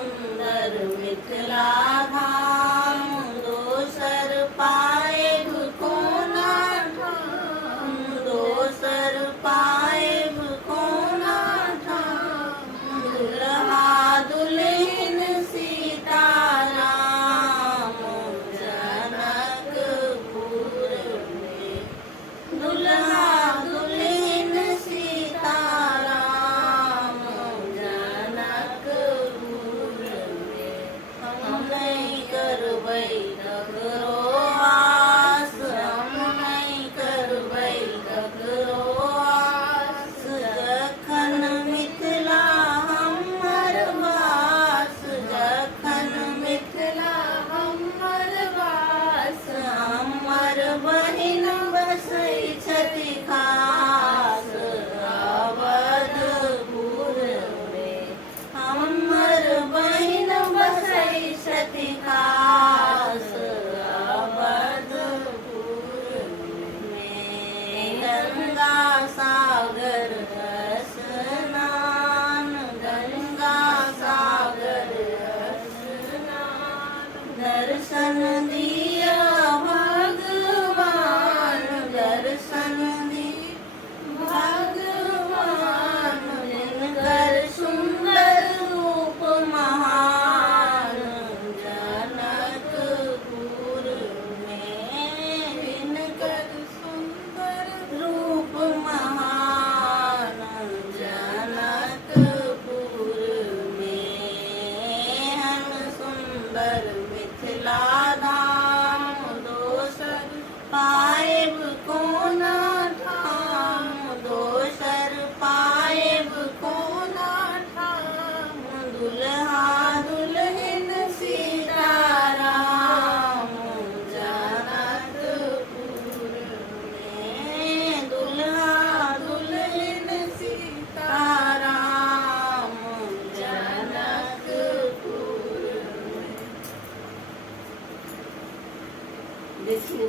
सुंदर मिथिला धाम, दोसर पाएब कोना ठाम, दोसर पाएब कोना ठाम। दुल्हा दुल्हन सीताराम जनकपुर में, दुल्हा दुल्हन सीताराम जनकपुर में। हम नहीं करबै ककरो आस, हम नहीं करबै ककरो आस। जखन मिथिला हमर वास, जखन मिथिला हमर वास। हमर बहिन बसै छथि खास अवधपुर में, हमर बहिन बसै छथि खास अवधपुर में। गंगा सागर स्नान, गंगा सागर स्नान। दर्शन दिया भगवान, दर्शन दिया भगवान। जिनकर सुंदर रूप महान जनकपुर में, जिनकर सुंदर रूप महान जनकपुर में। हम सुंदर मिथिला धाम, दोसर पाएब कोना ठाम, दोसर पाएब कोना ठाम। दुल्हा दुल्हन सीताराम जनकपुर में, दुल्हा दुल्हन सीताराम जनकपुर में। देखिए